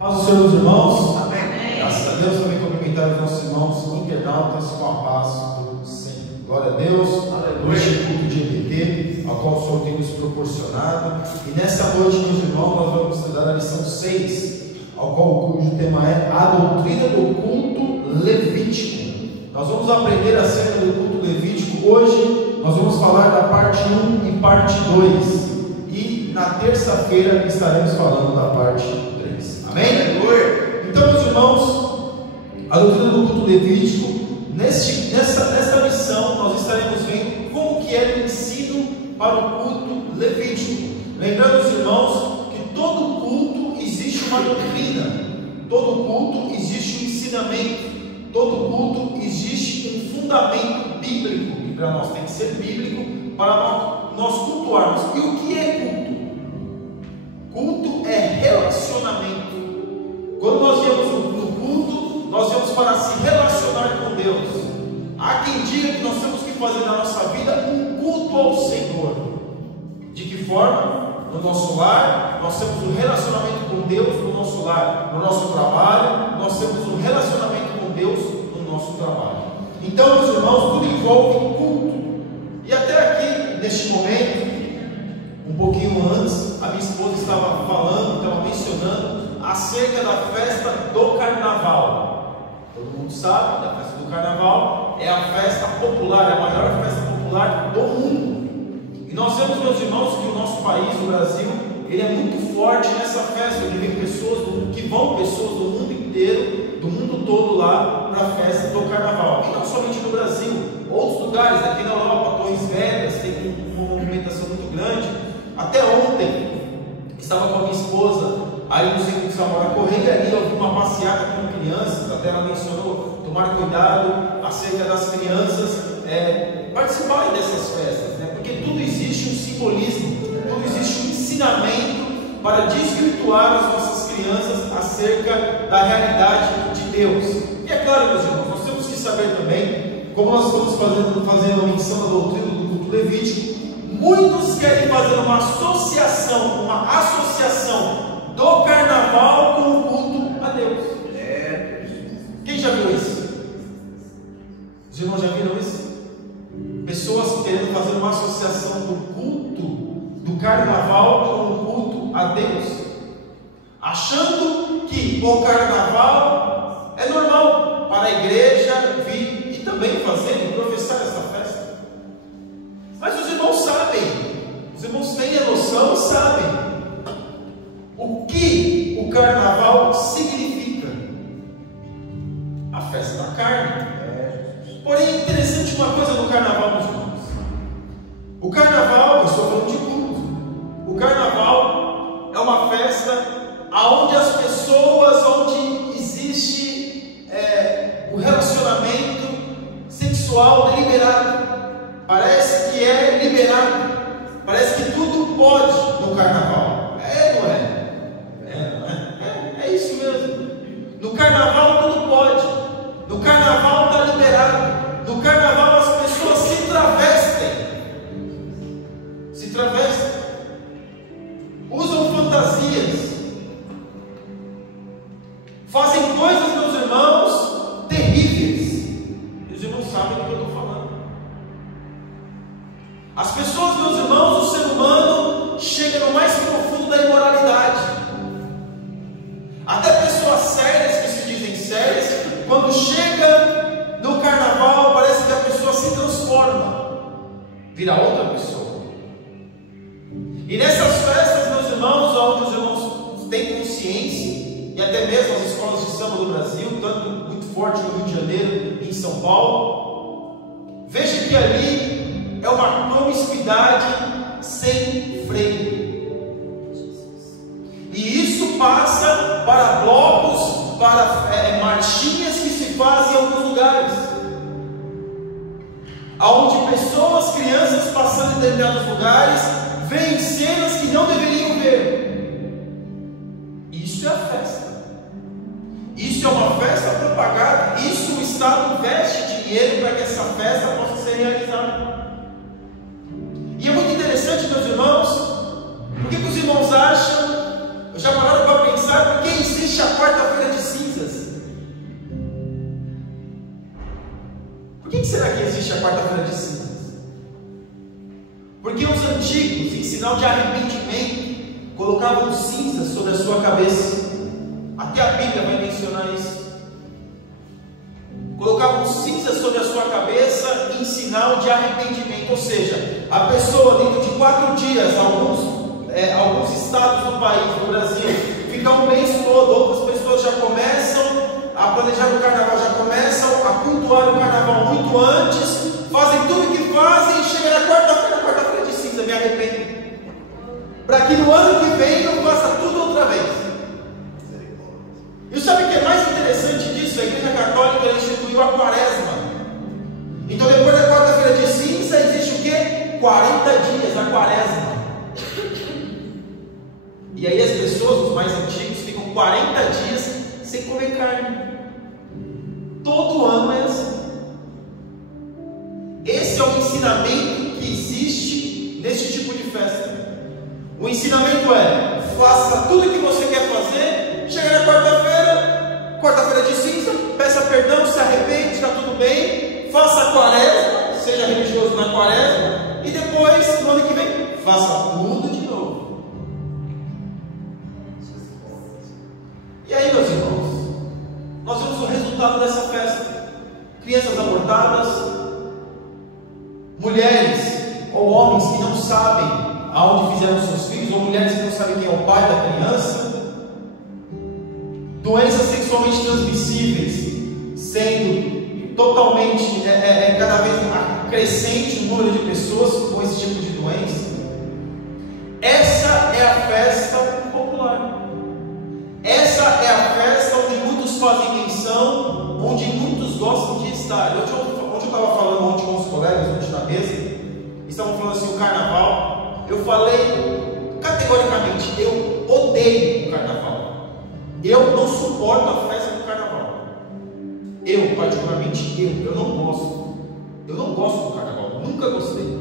Paz do Senhor, meus irmãos. Amém. Graças a Deus, também cumprimentar os nossos irmãos internautas com a paz do Senhor. Glória a Deus. Aleluia. Este culto de EBT, ao qual o Senhor tem nos proporcionado. E nessa noite, meus irmãos, nós vamos estudar a lição 6, cujo tema é a doutrina do culto levítico. Nós vamos aprender acerca do culto levítico. Hoje nós vamos falar da parte 1 e parte 2. E na terça-feira estaremos falando da parte 3. Amém? Aleluia. Então, meus irmãos, a doutrina do culto levítico, nesta lição, nós estaremos vendo como que é o ensino para o culto levítico. Lembrando, os irmãos, que todo culto existe uma doutrina, todo culto existe um ensinamento, todo culto existe um fundamento bíblico, que para nós tem que ser bíblico, para nós cultuarmos. E o que é culto? Culto é relacionamento. Quando nós viemos no culto, nós viemos para se relacionar com Deus. Há quem diga que nós temos que fazer na nossa vida um culto ao Senhor. De que forma? No nosso lar, nós temos um relacionamento com Deus no nosso lar. No nosso trabalho, nós temos um relacionamento com Deus no nosso trabalho. Então, meus irmãos, tudo envolve culto. E até aqui, neste momento, um pouquinho antes, a minha esposa estava mencionando acerca da festa do carnaval. Todo mundo sabe, a festa do carnaval é a festa popular, é a maior festa popular do mundo. E nós vemos, meus irmãos, que o nosso país, o Brasil, ele é muito forte nessa festa. Ele vem pessoas do mundo inteiro, do mundo todo lá para a festa do carnaval. E não somente no Brasil, outros lugares, aqui na Europa, Torres Vedras, tem uma movimentação muito grande. Até ontem, estava com a minha esposa aí no centro de Samora Correia, ali eu vi uma passeata com crianças. Até ela mencionou tomar cuidado acerca das crianças participarem dessas festas, né? Porque tudo existe um simbolismo, tudo existe um ensinamento para desvirtuar as nossas crianças acerca da realidade de Deus. E é claro, meus irmãos, nós temos que saber também, como nós estamos fazendo a menção da doutrina do culto levítico, muitos querem fazer uma associação do carnaval com o culto a Deus. Quem já viu isso? Os irmãos já viram isso? Pessoas querendo fazer uma associação do culto do carnaval com o culto a Deus, achando que o carnaval é normal para a igreja vir e também fazer e professar essa festa. Mas os irmãos sabem, os irmãos têm a noção e sabem o que o carnaval significa. A festa da carne. Porém, é interessante uma coisa no carnaval, meus irmãos. O carnaval, eu estou falando de culto. O carnaval é uma festa onde as pessoas, onde existe o relacionamento sexual deliberado. Parece que é liberado. Parece que tudo pode no carnaval. Não é? É isso mesmo. No carnaval tudo pode. No carnaval está liberado. No carnaval as pessoas se travestem. Usam fantasias. Fazem coisas, meus irmãos, terríveis. E os irmãos sabem do que eu estou falando. As pessoas, meus irmãos, o ser humano chega no mais profundo da imoralidade. Até pessoas sérias, que se dizem sérias, quando chega no carnaval, parece que a pessoa se transforma, vira outra pessoa. E nessas festas, meus irmãos, onde os irmãos têm consciência, e até mesmo as escolas de samba do Brasil, tanto muito forte no Rio de Janeiro e em São Paulo, veja que ali é uma promiscuidade sem freio. E isso passa para blocos, para marchinhas que se fazem em alguns lugares, onde pessoas, crianças passando em determinados lugares, veem cenas que não deveriam ver. Isso é a festa. Isso é uma festa propagada. Isso o Estado investe dinheiro para que essa festa possa ser realizada. E é muito interessante, meus irmãos, porque os irmãos acham, já pararam para pensar, porque existe a antigos, em sinal de arrependimento, colocavam cinzas sobre a sua cabeça. Até a Bíblia vai mencionar isso. Colocavam cinzas sobre a sua cabeça em sinal de arrependimento. Ou seja, a pessoa dentro de 4 dias, alguns estados do país, do Brasil, fica um mês todo. Outras pessoas já começam a planejar o carnaval, já começam a cultuar o carnaval muito antes, fazem tudo o que fazem, e chega na quarta-feira de cinza, me arrependo, para que no ano que vem eu faça tudo outra vez. E sabe o que é mais interessante disso? A Igreja Católica instituiu a quaresma. Então depois da quarta-feira de cinza existe o quê? 40 dias a quaresma. E aí as pessoas, os mais antigos, ficam 40 dias sem comer carne. Todo ano é assim. Esse é o ensinamento que existe nesse tipo de festa. O ensinamento é: faça tudo o que você quer fazer, chega na quarta-feira de cinza, peça perdão, se arrepende, está tudo bem, faça a quaresma, seja religioso na quaresma, e depois, no ano que vem, faça tudo de novo. E aí, meus irmãos, nós vemos o resultado dessa festa: crianças abortadas, mulheres ou homens que não sabem aonde fizeram seus filhos, ou mulheres que não sabem quem é o pai da criança, doenças sexualmente transmissíveis sendo totalmente, cada vez crescente o número de pessoas com esse tipo de doença. Essa é a festa popular. Essa é a festa onde muitos fazem menção, onde muitos gostam de estar. Onde eu estava falando ontem com os colegas, ontem na mesa, estavam falando assim, o carnaval. Eu falei categoricamente, eu odeio o carnaval. Eu não suporto a festa do carnaval. Eu, particularmente, eu não gosto. Eu não gosto do carnaval, nunca gostei.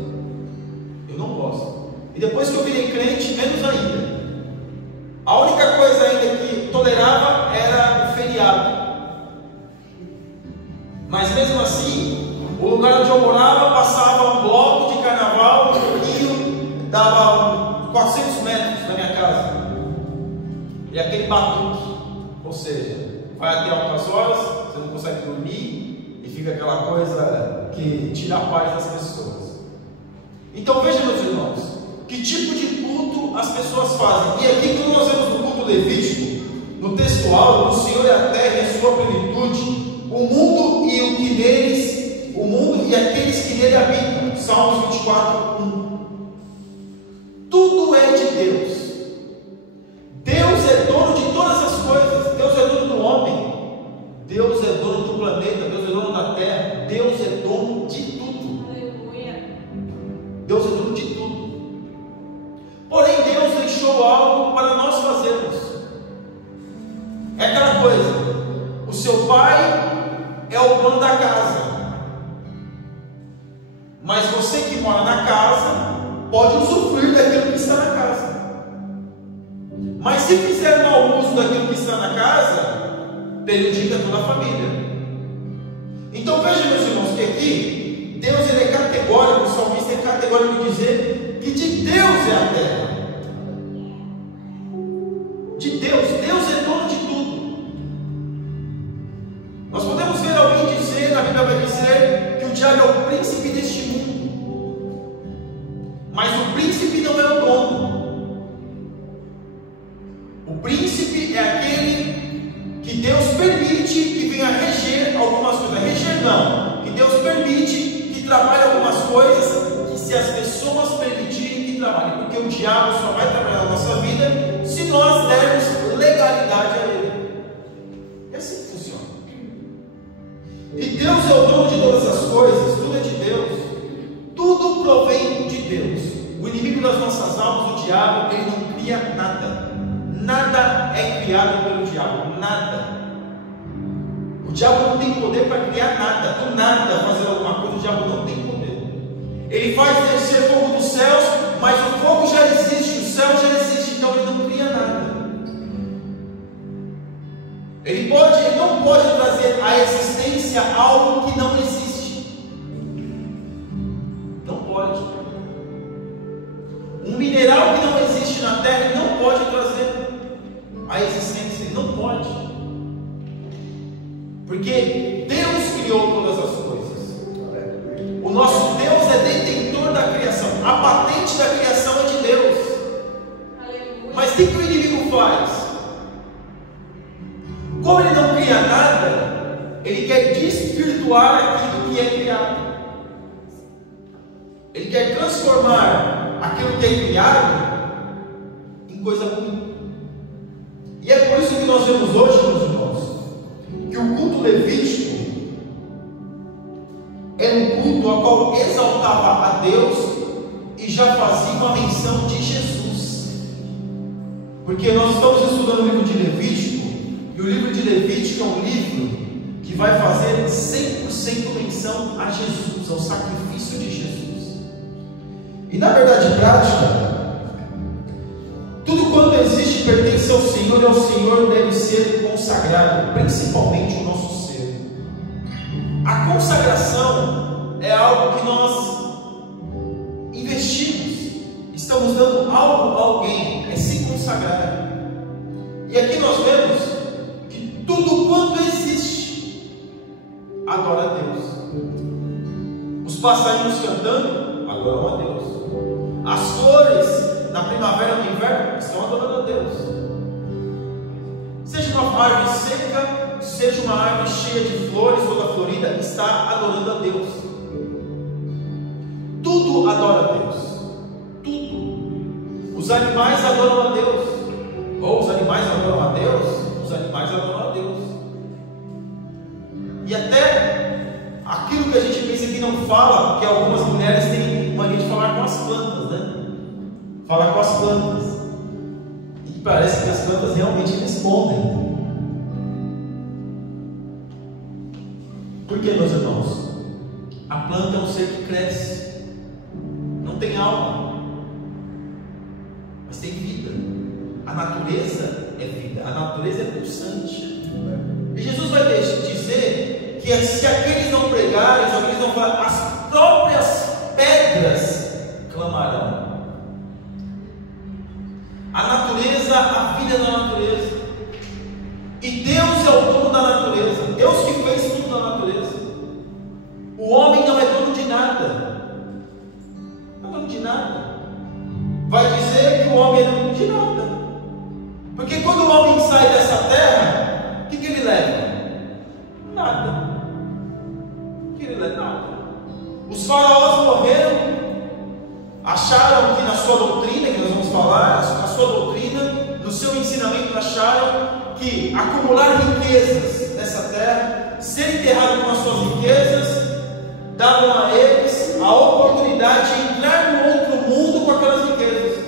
Eu não gosto. E depois que eu virei crente, menos ainda. A única coisa ainda que tolerava era o feriado. Mas mesmo assim, o lugar onde eu morava passava um bloco de carnaval, no Rio, dava 400 metros da minha casa. E aquele batuque, ou seja, vai até altas horas, você não consegue dormir, e fica aquela coisa que tira a paz das pessoas. Então veja, meus irmãos, que tipo de culto as pessoas fazem. E aqui, quando nós vemos no culto levítico, no textual, o Senhor é a terra e a sua plenitude, o mundo e o que neles, o mundo e aqueles que nele habitam. Salmos 24, 1. Tudo é de Deus. Deus é dono de todas as coisas. Deus é dono do homem. Deus é dono do planeta. Deus é dono da terra. Deus é dono de tudo. Aleluia. Deus é dono de tudo. Porém, Deus deixou algo para nós fazermos. É aquela coisa: o seu pai é o dono da casa, mas você que mora na casa pode usufruir daquilo que está na casa. Mas se fizer mau uso daquilo que está na casa, prejudica toda a família. Então veja, meus irmãos, que aqui Deus ele é categórico, o salmista é categórico em dizer que de Deus é a terra. De Deus, Deus é dono de tudo. Nós podemos ver alguém dizer, na Bíblia vai dizer, que o diabo é o príncipe deste mundo. Mas o príncipe não é o dono. O príncipe é aquele que Deus permite que venha reger algumas coisas. Reger não, que Deus permite que trabalhe algumas coisas, que se as pessoas permitirem que trabalhem, porque o diabo só vai trabalhar na nossa vida se nós dermos legalidade a ele. É assim que funciona. E Deus é o dono de todas as coisas, tudo é de Deus, tudo provém de Deus. O inimigo das nossas almas, o diabo, ele não cria nada. Nada é criado pelo diabo, nada. O diabo não tem poder para criar nada, do nada fazer alguma coisa, o diabo não tem poder. Ele faz descer fogo dos céus, mas o fogo já existe, o céu já existe, então ele não cria nada. Ele não pode trazer à existência algo que não existe. Não pode. a existência. Ele não pode. Porque Deus criou todas as coisas. O nosso Deus é detentor da criação. A patente da criação é de Deus. Mas o que o inimigo faz? Como ele não cria nada, ele quer desvirtuar aquilo que é criado. Ele quer transformar aquilo que é criado em coisa ruim. E é por isso que nós vemos hoje, meus irmãos, que o culto levítico era um culto ao qual exaltava a Deus e já fazia uma menção de Jesus. Porque nós estamos estudando o livro de Levítico, e o livro de Levítico é um livro que vai fazer 100% menção a Jesus, ao sacrifício de Jesus. E na verdade prática, tudo quanto existe pertence ao Senhor, e ao Senhor deve ser consagrado, principalmente o nosso ser. A consagração é algo que nós investimos, estamos dando algo a alguém, é se consagrar. E aqui nós vemos que tudo quanto existe adora a Deus. Os passarinhos cantando adoram a Deus. As flores na primavera e no inverno estão adorando a Deus. Seja uma árvore seca, seja uma árvore cheia de flores, toda florida, está adorando a Deus. Tudo adora a Deus. Tudo. Os animais adoram a Deus. Ou os animais adoram a Deus, os animais adoram a Deus. E até aquilo que a gente pensa que não fala, porque algumas mulheres têm mania de falar com as plantas, né? Falar com as plantas. E parece que as plantas realmente respondem. Por que, meus irmãos? A planta é um ser que cresce, não tem alma, mas tem vida. A natureza é vida, a natureza é pulsante. E Jesus vai dizer que se aqueles não pregarem, se aqueles não falarem, as próprias pedras clamarão. A natureza, a vida na natureza. E Deus é o dono da natureza. Deus que fez tudo na natureza. O homem não é dono de nada. Não é dono de nada. Vai dizer que o homem é dono de nada. Porque quando o homem sai dessa terra, o que ele leva? Nada. O que ele leva? Nada. Os faraós morreram, acharam que na sua doutrina, que nós vamos falar, na sua doutrina, no seu ensinamento, acharam que acumular riquezas nessa terra, ser enterrado com as suas riquezas, davam a eles a oportunidade de entrar no outro mundo com aquelas riquezas.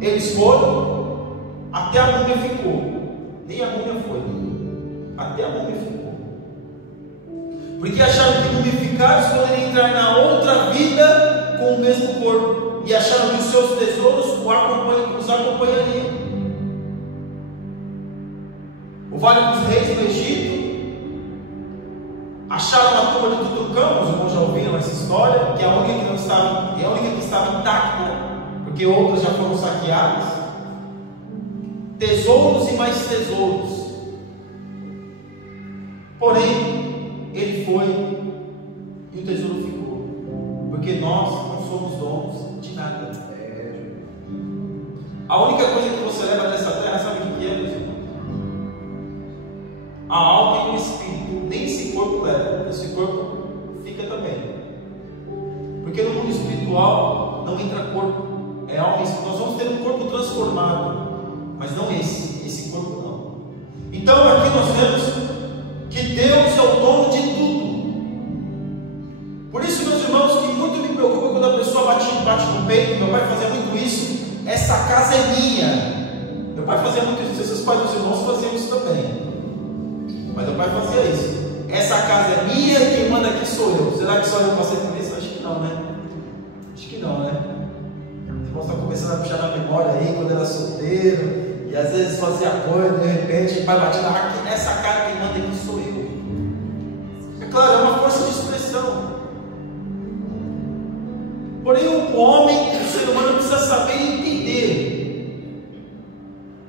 Eles foram, até a múmia ficou. Nem a múmia foi. Até a múmia ficou. Porque acharam que mumificados poderiam entrar na outra vida com o mesmo corpo. E acharam que os seus tesouros os acompanhariam. O Vale dos Reis no Egito, acharam a tumba de Tutuncão, os irmãos já ouviram essa história, que é a única que não estava, é a única que estava intacta, porque outras já foram saqueadas. Tesouros e mais tesouros. Porém, ele foi e o tesouro ficou, porque nós não somos donos de nada. A única coisa que você leva dessa terra, sabe o que é, meus irmãos? A alma e o espírito. Nem esse corpo leva, esse corpo fica também. Porque no mundo espiritual não entra corpo, é alma e espírito. Nós vamos ter um corpo transformado, mas não esse corpo não. Então aqui nós vemos que Deus é o dono de tudo. Por isso, meus irmãos, que muito me preocupa quando a pessoa bate no peito. Meu pai fazia muito isso. Essa casa é minha. Meu pai fazia muito isso. Não sei se os pais dos irmãos faziam isso também, mas meu pai fazia isso. Essa casa é minha, quem manda aqui sou eu. Será que só eu passei por isso? Acho que não, né? Acho que não, né? Os irmãos estão começando a puxar na memória aí, quando era solteiro, e às vezes fazia coisa, de repente o pai batia na arca. Essa casa quem manda aqui sou eu. É claro, é uma força de expressão. Porém, o homem, o ser humano, precisa saber entender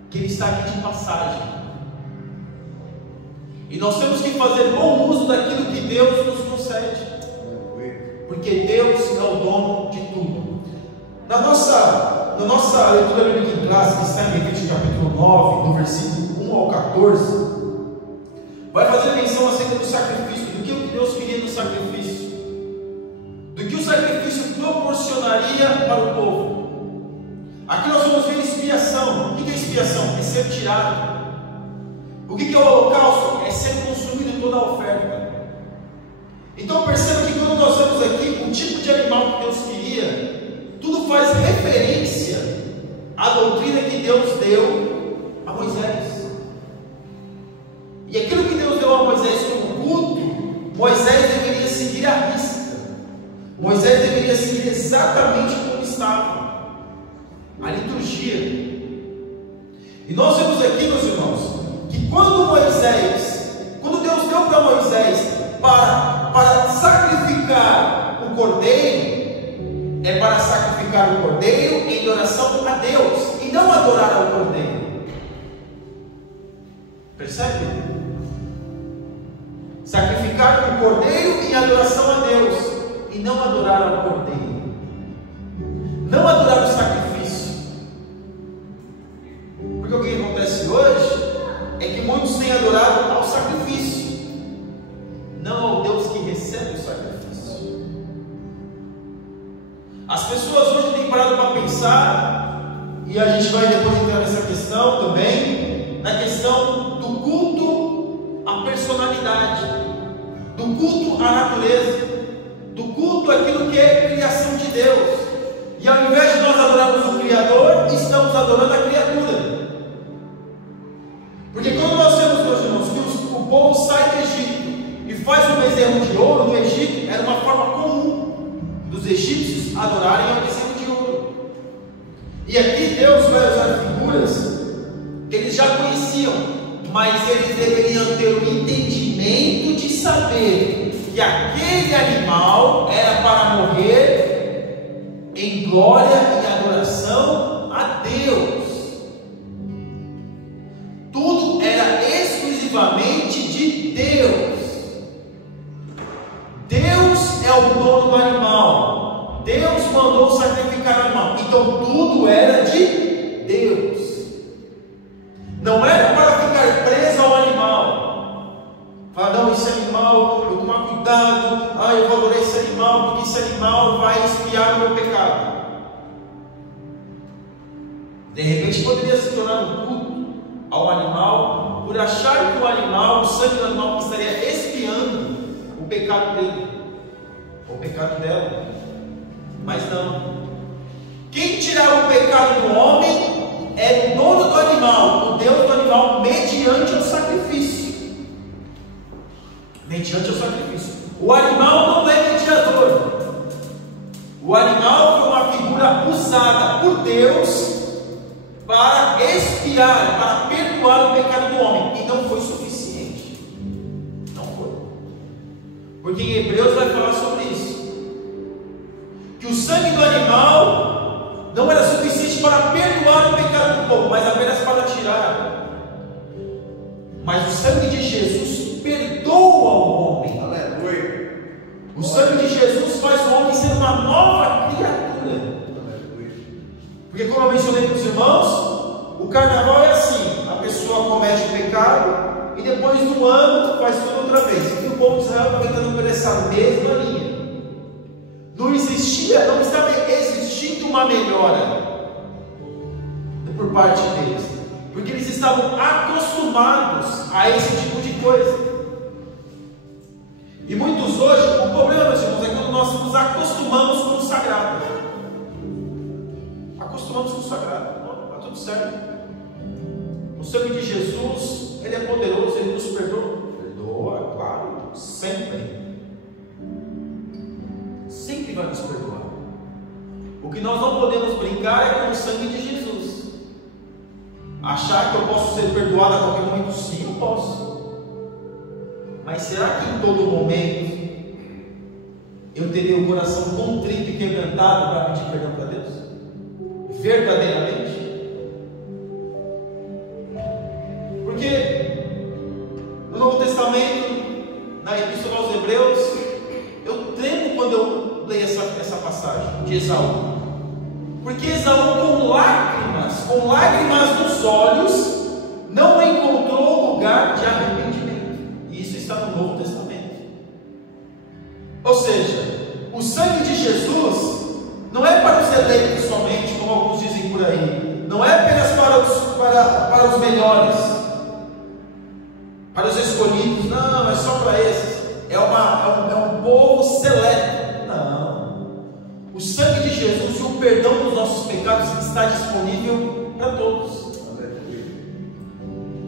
que ele está aqui de passagem. E nós temos que fazer bom uso daquilo que Deus nos concede, porque Deus é o dono de tudo. Na nossa leitura bíblica em classe, que está em Levítico capítulo 9, do versículo 1 ao 14, vai fazer menção acerca do sacrifício, do que Deus queria no sacrifício, do que o sacrifício proporcionaria para o povo. Aqui nós vamos ver expiação. O que é expiação? É ser tirado. O que é o holocausto? É ser consumido toda a oferta. Então perceba que quando nós vemos aqui o tipo de animal que Deus queria, tudo faz referência à doutrina que Deus deu a Moisés. E aquilo que Deus deu a Moisés como culto, Moisés deveria seguir à risca. Moisés deveria seguir exatamente como estava a liturgia. E nós vemos aqui, meus irmãos, que quando Deus deu para Moisés para sacrificar o cordeiro, é para sacrificar o cordeiro em oração a Deus, e não adorar ao cordeiro. Percebe? Sacrificar o cordeiro em adoração a Deus, e não adorar ao cordeiro, não adorar o sacrifício. Porque o que acontece hoje é que muitos têm adorado ao sacrifício, não ao Deus que recebe o sacrifício. As pessoas hoje têm parado para pensar, e a gente vai depois entrar nessa questão também, na questão do culto à personalidade, do culto à natureza, do culto àquilo que é criação de Deus. E ao invés de nós adorarmos o Criador, estamos adorando a criatura. Porque quando nós temos, meus irmãos, que o povo sai do Egito e faz um bezerro de ouro no Egito, era uma forma comum dos egípcios adorarem ao bezerro de ouro. E aqui Deus vai usar figuras que eles já conheciam, mas eles deveriam ter o entendimento de saber que aquele animal era para morrer em glória e adoração a Deus. Tudo era exclusivamente de Deus. Deus é o dono do animal. Deus mandou sacrificar o animal. Então tudo era de Deus. Não era para ficar preso ao animal. Falar, não, esse animal, eu vou tomar cuidado. Eu vou adorar esse animal, porque esse animal vai expiar o meu pecado. De repente poderia se tornar um culto ao animal, por achar que o animal, o sangue do animal, estaria expiando o pecado dele, ou o pecado dela. Mas não. Quem tirava o pecado do homem é o dono do animal, o Deus do animal, mediante o sacrifício. Mediante o sacrifício. O animal não é mediador. O animal foi uma figura usada por Deus para expiar, para perdoar o pecado do homem, e não foi suficiente. Não foi. Porque em Hebreus vai falar sobre isso, que o sangue do animal não era suficiente para perdoar o pecado do povo, mas apenas para tirar. Mas o sangue de Jesus perdoa o homem. Aleluia. O sangue de Jesus faz o homem ser uma nova criatura. Porque, como eu mencionei para os irmãos, o carnaval é assim: a pessoa comete o pecado e depois do ano faz tudo outra vez. E o povo de Israel está tentando por essa mesma linha. Não estava existindo uma melhora por parte deles, porque eles estavam acostumados a esse tipo de coisa. E muitos hoje, o problema, meus irmãos, é quando nós nos acostumamos com o sagrado. Acostumamos com o sagrado, está tudo certo. O sangue de Jesus, ele é poderoso, ele nos perdoa. Perdoa, claro, sempre. Sempre vai nos perdoar. O que nós não podemos brincar é com o sangue de Jesus. Achar que eu posso ser perdoado a qualquer momento, sim, eu posso. Mas será que em todo momento eu teria o coração contrito e quebrantado para pedir perdão para Deus? Verdadeiramente? na Epístola aos Hebreus, eu tremo quando eu leio essa passagem de Esaú. Porque Esaú, com lágrimas nos olhos, não encontrou lugar de arrependimento. E isso está no Novo Testamento. Ou seja, o sangue de Jesus não é para os eleitos somente, como alguns dizem por aí. Não é apenas para os melhores, para os escolhidos. Não, é só para esses. É um povo seleto. Não. O sangue de Jesus e o perdão dos nossos pecados está disponível para todos.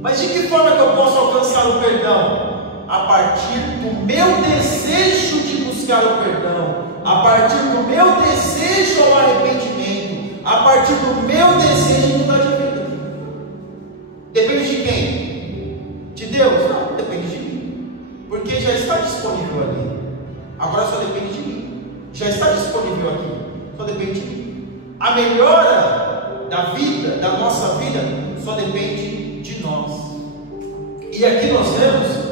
Mas de que forma que eu posso alcançar o perdão? A partir do meu desejo de buscar o perdão, a partir do meu desejo ao arrependimento, a partir do meu desejo de mudar de vida. Depende de quem? De Deus? Não, depende de mim, porque já está disponível ali. Agora só depende de mim. Já está disponível aqui, só depende de mim. A melhora da vida, da nossa vida, só depende de nós. E aqui nós vemos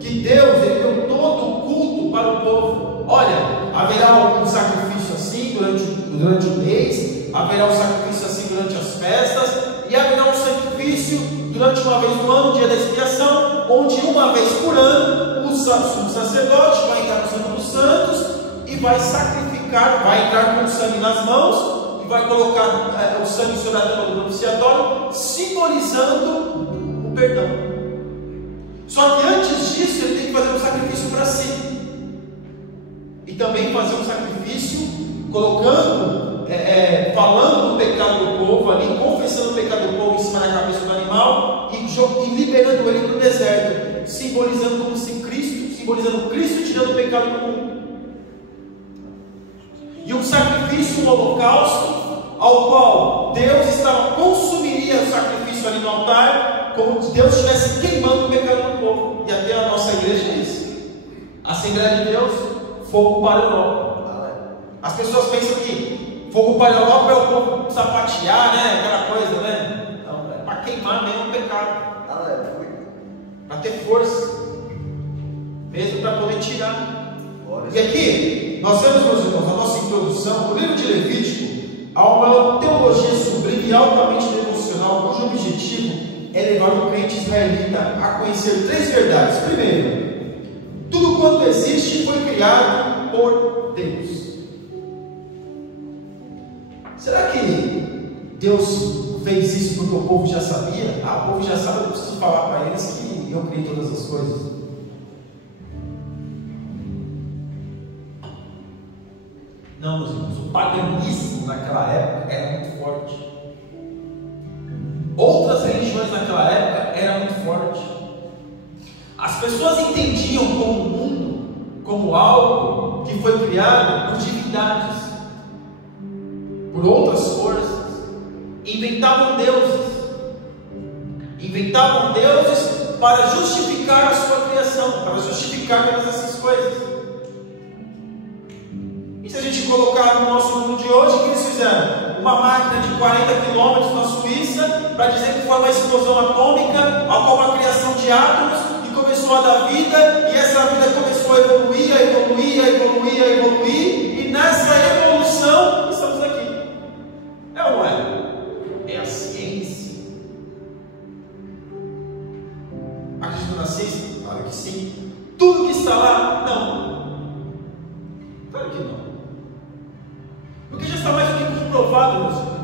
que Deus deu todo o culto para o povo. Olha, haverá um sacrifício assim durante o mês, haverá um sacrifício assim durante as festas, e haverá um sacrifício durante uma vez no ano, o dia da expiação, onde uma vez por ano o sumo sacerdote vai entrar no Santo dos Santos e vai sacrificar, vai entrar com o sangue nas mãos e vai colocar o sangue sobre a tampa do propiciatório, simbolizando o perdão. Só que antes disso ele tem que fazer um sacrifício para si, e também fazer um sacrifício colocando, falando do pecado do povo ali, confessando o pecado do povo em cima da cabeça do animal e liberando ele para o deserto, simbolizando Cristo tirando o pecado do mundo. E um sacrifício, um holocausto, ao qual Deus consumiria o sacrifício ali no altar, como se Deus estivesse queimando o pecado do povo. E até a nossa igreja é isso. A Assembleia de Deus, fogo para a Europa. As pessoas pensam que fogo para a Europa é o povo sapatear, né? Aquela coisa, né? Não, é para queimar mesmo o pecado. Para ter força, mesmo para poder tirar. E aqui, nós vemos, meus irmãos, na nossa introdução, o livro de Levítico, há uma teologia sublime e altamente devocional, cujo objetivo é levar o crente israelita a conhecer três verdades. Primeiro, tudo quanto existe foi criado por Deus. Será que Deus fez isso porque o povo já sabia? O povo já sabe, eu preciso falar para eles que eu criei todas as coisas. Não, meus irmãos, o paganismo naquela época era muito forte. Outras religiões naquela época eram muito fortes. As pessoas entendiam como o mundo, como algo que foi criado por divindades, por outras forças. Inventavam deuses para justificar a sua criação, para justificar todas essas coisas. E se a gente colocar no nosso mundo de hoje, o que eles fizeram? Uma máquina de 40 km na Suíça, para dizer que foi uma explosão atômica, a qual uma criação de átomos, e começou a dar vida, e essa vida começou a evoluir, e nessa evolução estamos aqui. É ou não é? É a ciência. Acredito na ciência? Claro que sim. Tudo que está lá? Não. Claro que não. Porque já está mais do que comprovado, meus irmãos.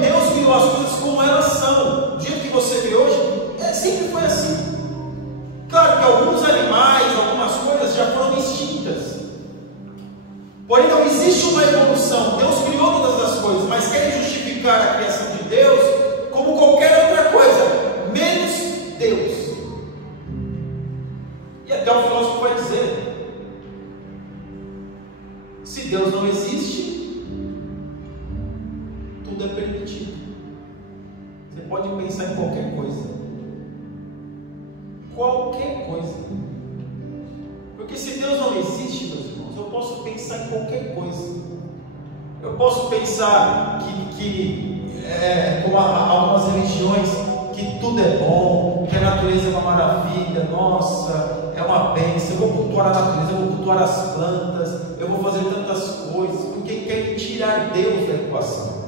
Deus criou as coisas como elas são. Do jeito que você vê hoje, sempre foi assim. Claro que alguns animais, algumas coisas já foram extintas. Porém, não existe uma evolução. Deus criou todas as coisas, mas querem justificar a criação de Deus como qualquer outra coisa, menos Deus. E até o filósofo vai dizer: se Deus não existe, tudo é permitido. Você pode pensar em qualquer coisa. Qualquer coisa. Porque se Deus não existe, meus irmãos, eu posso pensar em qualquer coisa. Eu posso pensar como algumas religiões, que tudo é bom, que é natureza é uma maravilha, nossa, é uma bênção, eu vou cultuar a natureza, eu vou cultuar as plantas, eu vou fazer tantas coisas, porque quer tirar Deus da equação.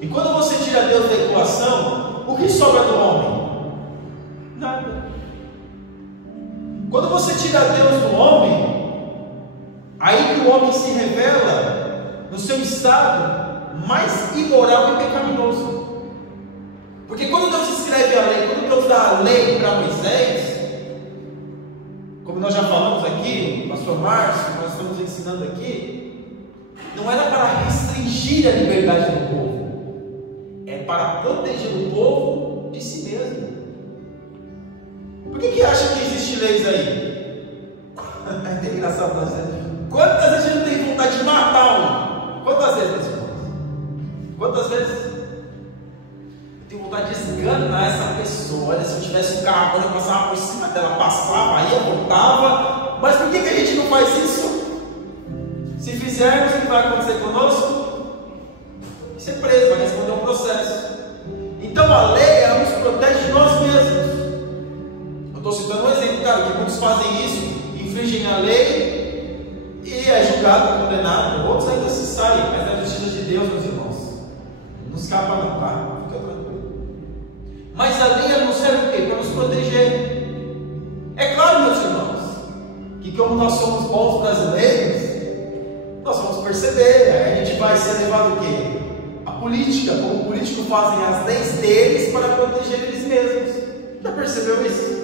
E quando você tira Deus da equação, o que sobra do homem? Nada. Quando você tira Deus do homem, aí que o homem se revela no seu estado mais imoral e pecaminoso. Porque quando Deus escreve a lei, quando Deus dá a lei para Moisés, como nós já falamos aqui, o pastor Márcio, nós estamos ensinando aqui, não era para restringir a liberdade do povo, é para proteger o povo de si mesmo. Por que acha que existem leis aí? É engraçado nós dizer. Quantas vezes a gente tem vontade de matar um? Quantas vezes, meus irmãos? Quantas vezes? Tenho vontade de esganar essa pessoa. Olha, se eu tivesse um carro, quando eu passava por cima dela, passava, ia, voltava. Mas por que a gente não faz isso? Se fizermos, o que vai acontecer conosco? Ser preso, vai responder um processo. Então a lei, ela nos protege de nós mesmos. Eu estou citando um exemplo, cara, que muitos fazem isso, infringem a lei e é julgado, condenado. Outros ainda se saem, mas é a justiça de Deus, meus irmãos. Não escapa não, tá? Fica tranquilo. Mas a lei não serve o quê? Para nos proteger. É claro, meus irmãos, que como nós somos bons brasileiros, nós vamos perceber, a gente vai ser levado o quê? A política, como políticos fazem as leis deles para proteger eles mesmos. Já percebeu isso?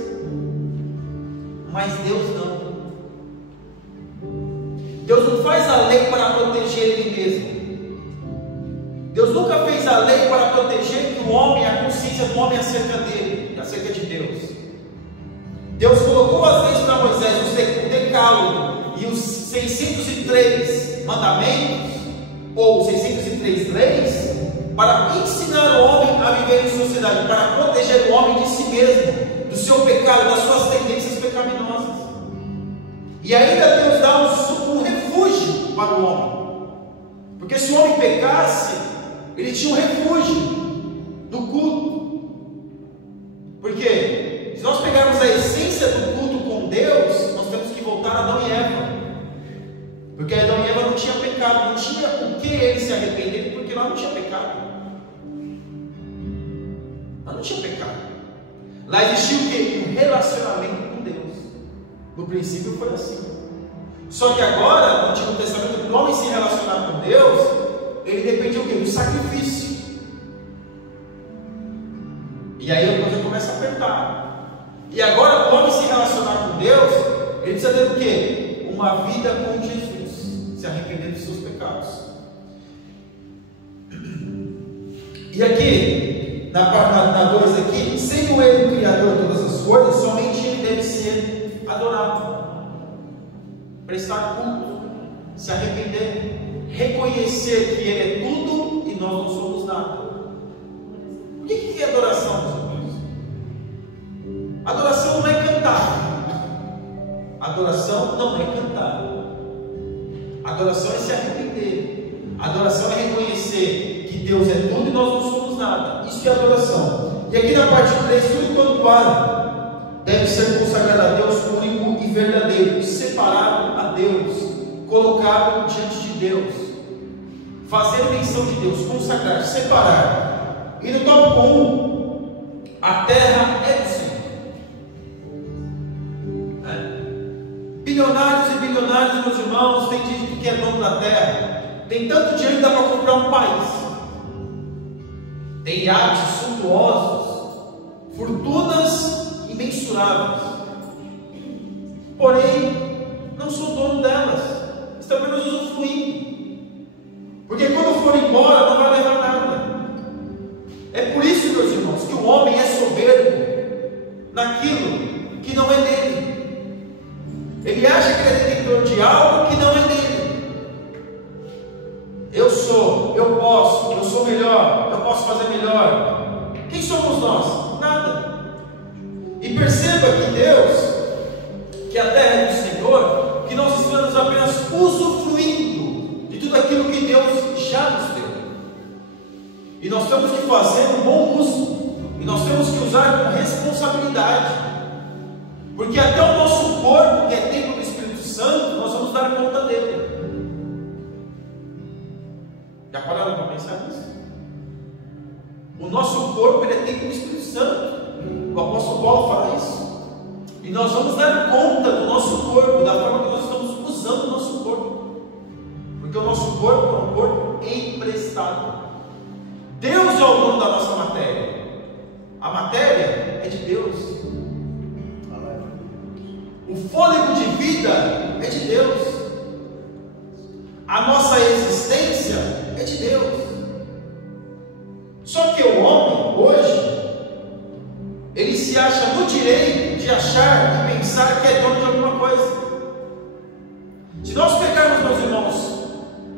Mas Deus não. Deus não faz a lei para proteger Ele mesmo. Deus nunca fez a lei para proteger que o homem, a consciência do homem acerca dele, acerca de Deus. Deus colocou as leis para Moisés, o decálogo e os 603 mandamentos, ou 603 leis, para ensinar o homem a viver em sociedade, para proteger o homem de si mesmo, do seu pecado, das suas tendências pecaminosas. E ainda Deus dá um refúgio para o homem, porque se o homem pecasse, ele tinha um refúgio do culto. Porque se nós pegarmos a essência do culto com Deus, nós temos que voltar a Adão e Eva. Porque Adão e Eva não tinham pecado, não tinha o que eles se arrependerem, porque lá não tinha pecado. Lá não tinha pecado. Lá existia o quê? Um relacionamento com Deus. No princípio foi assim. Só que agora, no Antigo Testamento, para o homem se relacionar com Deus, ele depende do quê? Do sacrifício. E aí a coisa começa a apertar. E agora, para o homem se relacionar com Deus, ele precisa ter o quê? Uma vida com Jesus, se arrepender dos seus pecados. E aqui, na 2 aqui, sendo Ele o Criador de todas as coisas, somente Ele deve ser adorado. Prestar culto, se arrepender, reconhecer que Ele é tudo e nós não somos nada. O que é adoração, meus irmãos? Adoração não é cantar. Adoração não é cantar. Adoração é se arrepender. Adoração é reconhecer que Deus é tudo e nós não somos nada. Isso é adoração. E aqui na parte 3, tudo quanto há deve ser consagrado a Deus, único e verdadeiro, separado a Deus, colocado diante de Deus, fazer menção de Deus, consagrar, separar. E no tópico 1, a terra é do Senhor. Bilionários e bilionários, meus irmãos, têm dito que é dono da terra. Tem tanto dinheiro que dá para comprar um país. Tem iates suntuosos, fortunas imensuráveis. Porém, não sou dono delas. Estão apenas usufruindo. Porque quando for embora, não vai levar nada. É por isso, meus irmãos, que o homem é soberbo naquilo que não é dele. Ele acha que ele é detentor de algo que não é dele. Eu sou melhor, eu posso fazer melhor. Quem somos nós? Nada. E perceba que Deus, que a terra é do Senhor, que nós estamos apenas usufruindo de tudo aquilo que Deus já nos deu. E nós temos que fazer um bom uso. E nós temos que usar com responsabilidade, porque até o nosso corpo, que é templo do Espírito Santo, nós vamos dar conta dele. Já pararam para pensar nisso? O nosso corpo, ele é templo do Espírito Santo. O apóstolo Paulo fala isso. E nós vamos dar conta do nosso corpo, da forma que nós estamos usando o nosso corpo, porque o nosso corpo é um corpo emprestado. Deus é o dono da nossa matéria. A matéria é de Deus. O fôlego de vida é de Deus. A nossa existência é de Deus. Só que o homem, hoje, ele se acha no direito de achar e pensar que é dono de alguma coisa. Se nós pegarmos, meus irmãos,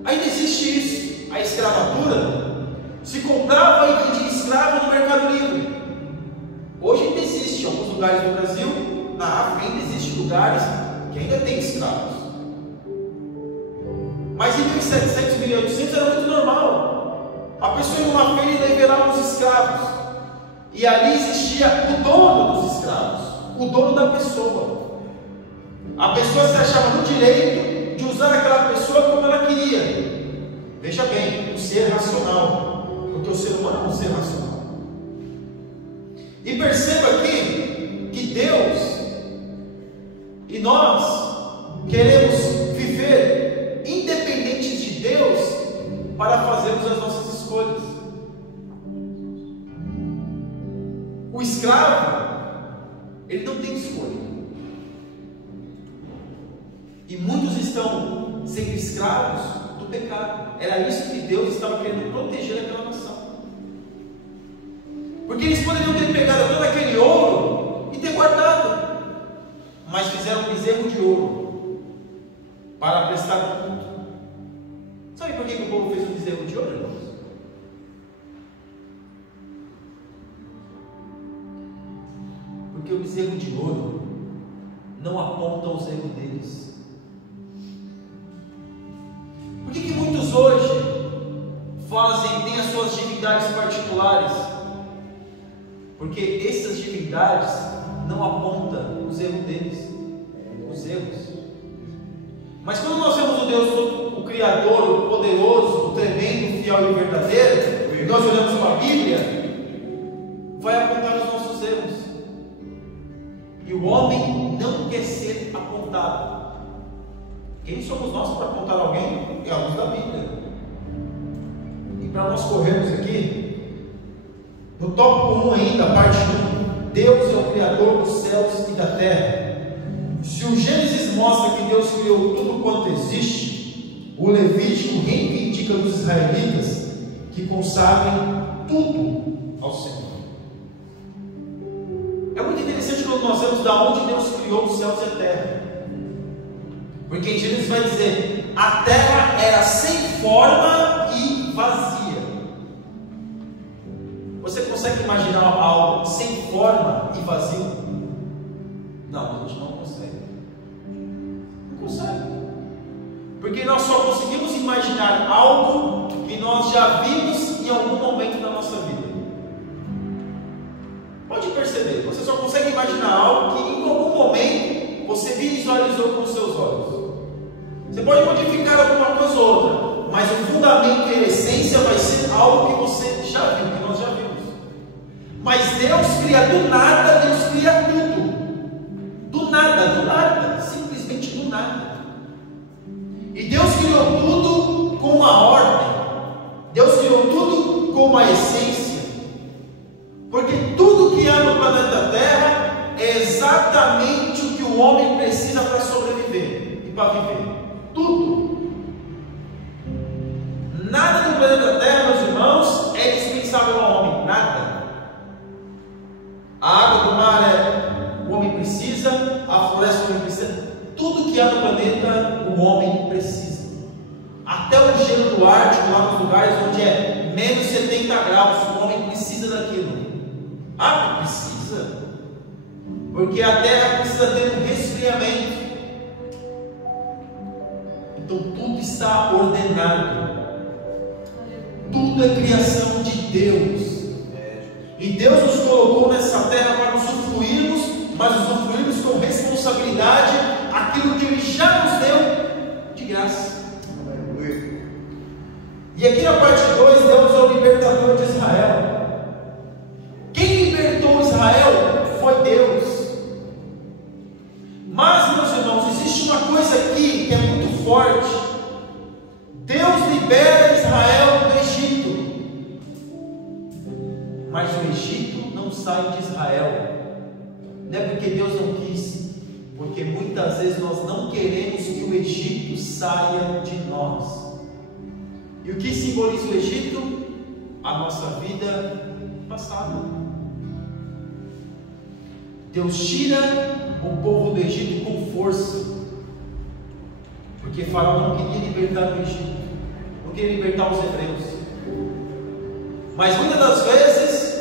ainda existe isso. A escravatura se comprava e vendia escravo no Mercado Livre. Hoje ainda existe, em alguns lugares do Brasil, na África ainda existem lugares que ainda tem escravos. Mas em 1700, 1800 era muito normal. A pessoa ia numa feira e liberava os escravos. E ali existia o dono dos escravos, o dono da pessoa. A pessoa se achava no direito de usar aquela pessoa como ela queria. Veja bem, o ser racional, porque o ser humano é um ser racional. E perceba aqui que Deus e nós queremos viver independentes de Deus para fazermos as nossas escolhas. O escravo, ele não tem escolha. E muitos estão sendo escravos do pecado. Era isso que Deus estava querendo proteger aquela nação. Porque eles poderiam ter pegado todo aquele ouro e ter guardado, mas fizeram um bezerro de ouro para prestar culto. Sabe por que o povo fez um bezerro de ouro, irmãos? Porque o bezerro de ouro não aponta os erros deles. Por que muitos hoje têm as suas divindades particulares? Porque essas divindades não apontam os erros deles, os erros. Mas quando nós vemos o Deus, o Criador, o poderoso, o tremendo, o fiel e o verdadeiro, e nós olhamos para a Bíblia, vai apontar os nossos erros. E o homem não quer ser apontado. Quem somos nós para apontar alguém? É a luz da Bíblia. E para nós corrermos aqui, no tópico 1 ainda, parte 1, Deus é o Criador dos céus e da terra. Se o Gênesis mostra que Deus criou tudo quanto existe, o Levítico reivindica dos israelitas que consagrem tudo ao Senhor. É muito interessante quando nós vemos de onde Deus criou os céus e a terra. Porque em Gênesis vai dizer: a terra era sem forma e vazia. Você consegue imaginar algo sem forma e vazio? Não, a gente não consegue. Não consegue. Porque nós só conseguimos imaginar algo que nós já vimos em algum momento da nossa vida. Pode perceber, você só consegue imaginar algo que em algum momento você visualizou com os seus olhos. Você pode modificar alguma coisa ou outra, mas o fundamento e a essência vai ser algo que você já viu, que nós já vimos. Mas Deus cria do nada, Deus cria tudo. Do nada, simplesmente do nada. E Deus criou tudo com uma ordem. Deus criou tudo com uma essência. Porque tudo que há no planeta Terra é exatamente o que o homem precisa para sobreviver e para viver. Tudo. Nada no planeta Terra, meus irmãos, é dispensável ao homem. Nada. A água do mar o homem precisa, a floresta o homem precisa. Tudo que há no planeta, o homem precisa. Até o gelo do Ártico, lá nos lugares onde é menos 70 graus, o homem precisa daquilo. Ah, precisa. Porque a terra precisa ter um resfriamento. Então tudo está ordenado. Tudo é criação de Deus. E Deus nos colocou colocou nessa terra para usufruirmos, mas usufruirmos com responsabilidade aquilo que Ele já nos deu de graça. E aqui na parte 2, Deus é o libertador de Israel. Quem libertou Israel foi Deus. Mas, meus irmãos, existe uma coisa aqui que é muito forte. Deus libera Israel do Egito, mas o Egito não sai de Israel. Não é porque Deus não quis, porque muitas vezes nós não queremos que o Egito saia de nós. E o que simboliza o Egito? A nossa vida passada. Deus tira o povo do Egito com força, porque Faraó não queria libertar o Egito, não queria libertar os hebreus. Mas muitas das vezes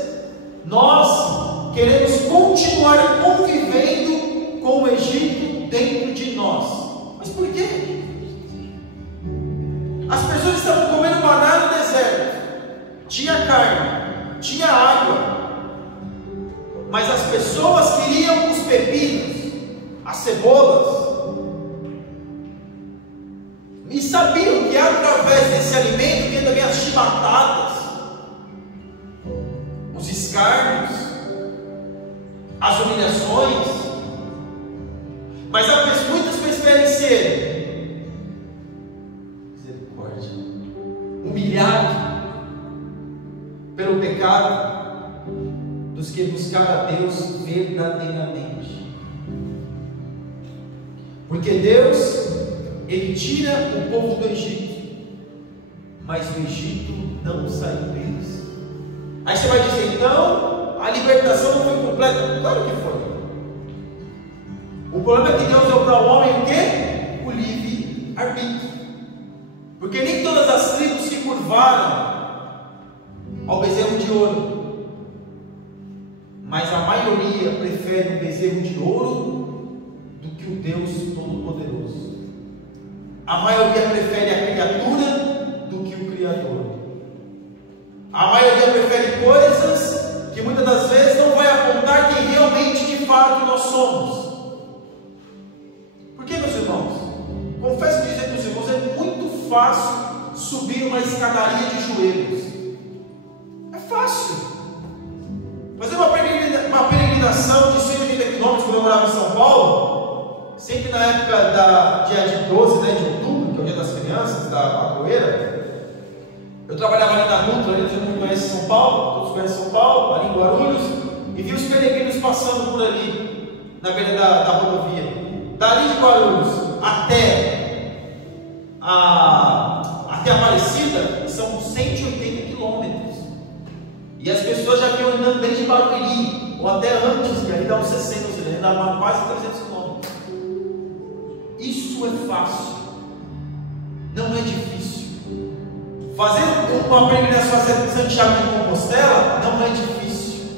nós queremos continuar convivendo com o Egito dentro de nós. Mas por quê? As pessoas estavam comendo maná no deserto, tinha carne, tinha água, mas as pessoas queriam os pepinos, as cebolas, e sabiam que através desse alimento vinha também as chibatadas, os escárnios, as humilhações. Mas muitas preferem ser humilhado pelo pecado dos que buscar a Deus verdadeiramente. Porque Deus, Ele tira o povo do Egito, mas o Egito não saiu deles. Aí você vai dizer, então a libertação não foi completa. Claro que foi. O problema é que Deus deu para o homem o quê? O livre-arbítrio. Porque nem todas as tribos se curvaram ao bezerro de ouro, mas a maioria prefere o bezerro de ouro do que o Deus Todo-Poderoso. A maioria prefere a criatura do que o Criador. A maioria prefere coisas que muitas das vezes não vai apontar quem realmente de fato nós somos. Por que, meus irmãos? Confesso que dizer para os irmãos, é muito fácil subir uma escadaria de joelhos. É fácil. Fazer uma peregrinação de 180 quilômetros quando eu morava em São Paulo, sempre na época dia de 12 de outubro, que é o dia das crianças, da papoeira. Eu trabalhava ali na Dutra, ali todo mundo conhece São Paulo, todos conhecem São Paulo, ali em Guarulhos, e vi os peregrinos passando por ali, na beira da rodovia. Dali de Guarulhos até Aparecida são 180 quilômetros. E as pessoas já vinham andando desde Barueri, ou até antes, que ali dá uns 60, ou seja, dá quase 300 quilômetros. Isso é fácil, não é difícil. Fazer uma peregrinação a Santiago de Compostela não é difícil.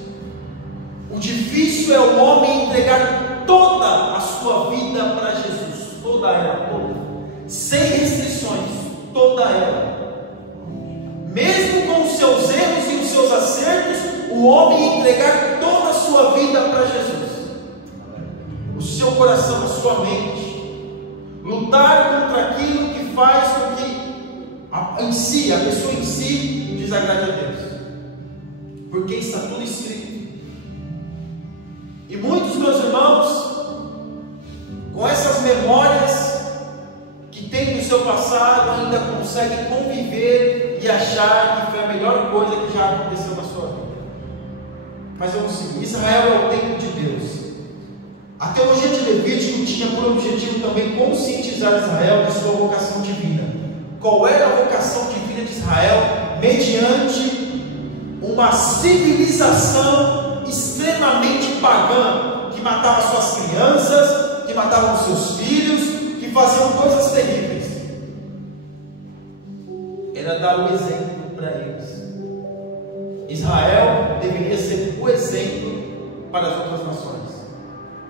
O difícil é o homem entregar toda a sua vida para Jesus, toda ela, sem restrições, toda ela. Mesmo com os seus erros e os seus acertos, o homem entregar toda a sua vida para Jesus, o seu coração, a sua mente, lutar contra aquilo que faz com que a pessoa em si desagrade a Deus, porque está tudo escrito. E muitos, meus irmãos, com essas memórias que tem do seu passado, ainda conseguem conviver e achar que foi a melhor coisa que já aconteceu na sua vida. Mas vamos seguir. Israel é o templo de Deus. A teologia de Levítico tinha por objetivo também conscientizar Israel de sua vocação divina. Qual era a vocação divina de Israel? Mediante uma civilização extremamente pagã, que matava suas crianças, que matavam seus filhos, que faziam coisas terríveis. Era dar o exemplo para eles. Israel deveria ser o exemplo para as outras nações.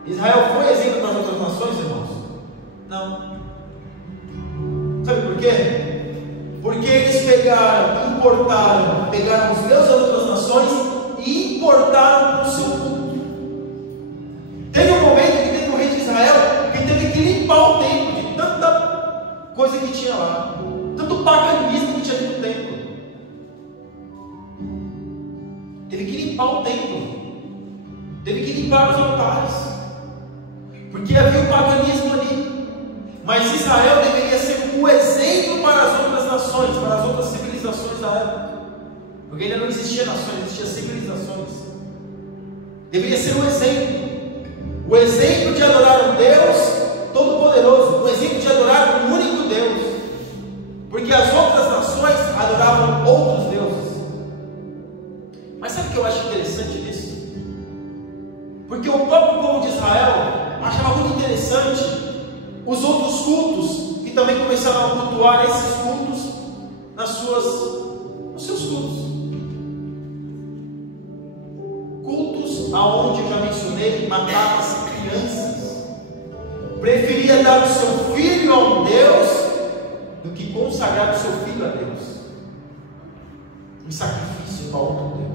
Israel foi exemplo para as outras nações, irmãos? Não. Sabe por quê? Porque eles pegaram os deuses das outras nações e importaram para o seu culto. Teve um momento que teve um rei de Israel que teve que limpar o templo de tanta coisa que tinha lá, tanto paganismo que tinha dentro do templo. Teve que limpar o templo, teve que limpar os altares, porque havia o paganismo ali. Mas Israel deveria ser um exemplo para as outras nações, para as outras civilizações da época, porque ainda não existia nações, existiam civilizações. Deveria ser um exemplo, o exemplo de adorar um Deus Todo-Poderoso, o exemplo de adorar um único Deus, porque as outras nações adoravam outros deuses. Mas sabe o que eu acho interessante nisso? Porque o próprio povo de Israel achava muito interessante os outros cultos, e também começaram a cultuar esses cultos nos seus cultos. Cultos aonde eu já mencionei, matava-se crianças. Preferia dar o seu filho a um Deus do que consagrar o seu filho a Deus, em sacrifício para outro Deus.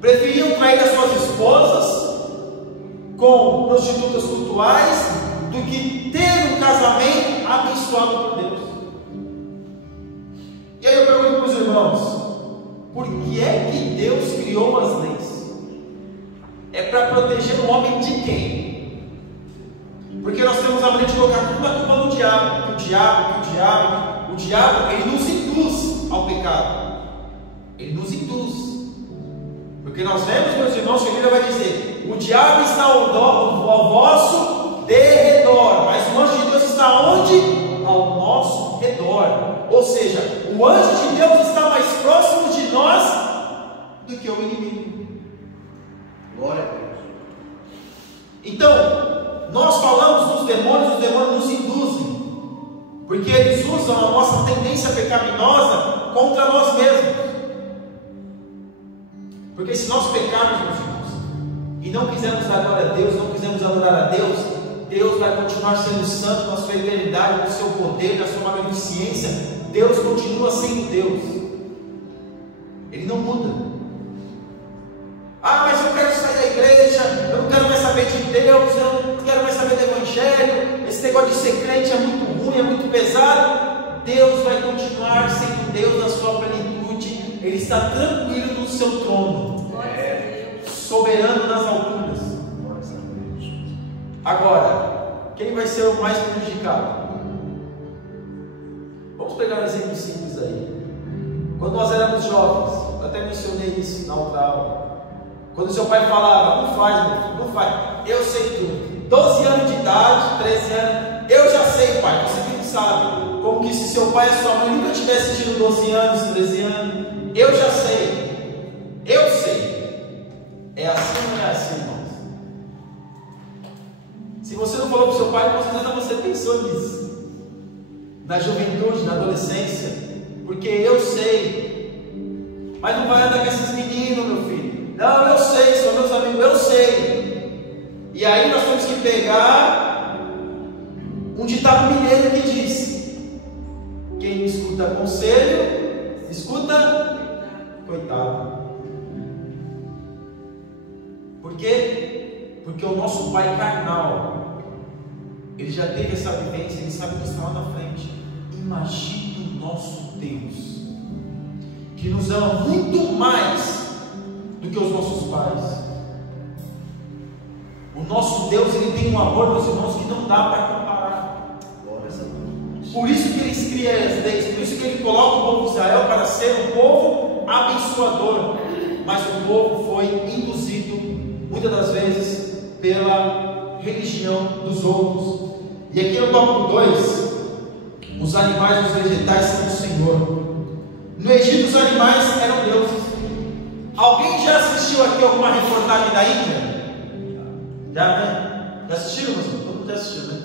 Preferiam trair as suas esposas com prostitutas cultuais do que ter um casamento abençoado por Deus. E aí eu pergunto para os irmãos: por que é que Deus criou as leis? É para proteger o homem de quem? Porque nós temos a mania de colocar tudo na culpa do diabo, que o diabo ele nos induz ao pecado, ele nos induz. Porque nós vemos, meus irmãos, que a Bíblia vai dizer: o diabo está ao vosso derredor, mas o anjo de Deus está onde? Ao nosso redor. Ou seja, o anjo de Deus está mais próximo de nós do que o inimigo. Glória a Deus. Então, nós falamos dos demônios, os demônios nos induzem, porque eles usam a nossa tendência pecaminosa contra nós mesmos. Porque se nós pecarmos, meus irmãos, e não quisermos dar glória a Deus, não quisermos adorar a Deus, Deus vai continuar sendo santo na sua eternidade, no seu poder, na sua magnificência. Deus continua sendo Deus, Ele não muda. Ah, mas eu quero sair da igreja, eu não quero mais saber de Deus, eu não quero mais saber do Evangelho, esse negócio de ser crente é muito ruim, é muito pesado. Deus vai continuar sendo Deus na sua plenitude, Ele está tranquilo no seu trono, soberano nas alturas. Agora, quem vai ser o mais prejudicado? Vamos pegar um exemplo simples aí. Quando nós éramos jovens, eu até mencionei isso na outra aula. Quando seu pai falava: não faz, meu filho, não faz, eu sei tudo. 12 anos de idade, 13 anos, eu já sei, pai, você que não sabe. Como que se seu pai e sua mãe nunca tivessem tido 12 anos, 13 anos, eu já sei, eu sei. É assim ou não é assim, irmãos? Se você não falou para o seu pai, com certeza você pensou nisso, na juventude, na adolescência, porque eu sei. Mas não vai andar com esses meninos, meu filho. Não, eu sei, são meus amigos, eu sei. E aí nós temos que pegar um ditado mineiro que diz: quem escuta conselho, escuta coitado. Por quê? Porque o nosso pai carnal, ele já teve essa vivência, ele sabe o que está lá na frente. Imagine o nosso Deus, que nos ama muito mais do que os nossos pais. O nosso Deus, ele tem um amor, meus irmãos, que não dá para comparar. Por isso que ele cria as leis, por isso que ele coloca o povo de Israel para ser um povo abençoador. Mas o povo foi induzido, muitas das vezes, pela religião dos outros. E aqui no tópico 2, os animais e os vegetais são do Senhor. No Egito os animais eram deuses. Alguém já assistiu aqui alguma reportagem da Índia? Já, né? Já assistiram? Todo mundo já assistiu, né?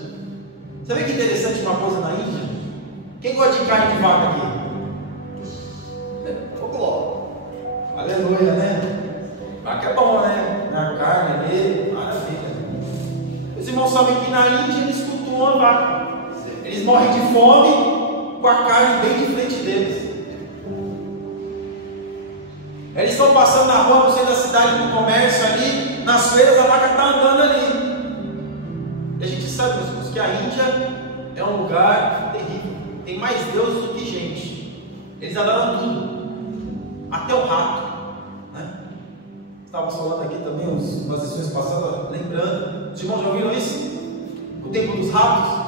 Você vê que interessante uma coisa na Índia? Quem gosta de carne de vaca aqui? Aleluia, né? Vaca é bom, né? Na carne ali, maravilha. Os irmãos sabem que na Índia eles cultuam a vaca. Eles morrem de fome com a carne bem de frente deles. Eles estão passando na rua, no centro da cidade, no comércio ali, nas feiras, a vaca está andando ali. E a gente sabe, meus irmãos, que a Índia é um lugar terrível. Tem mais deuses do que gente. Eles adoram tudo, até o rato, né? Estávamos falando aqui também nas lições passadas, lembrando. Os irmãos já ouviram isso? O templo dos ratos.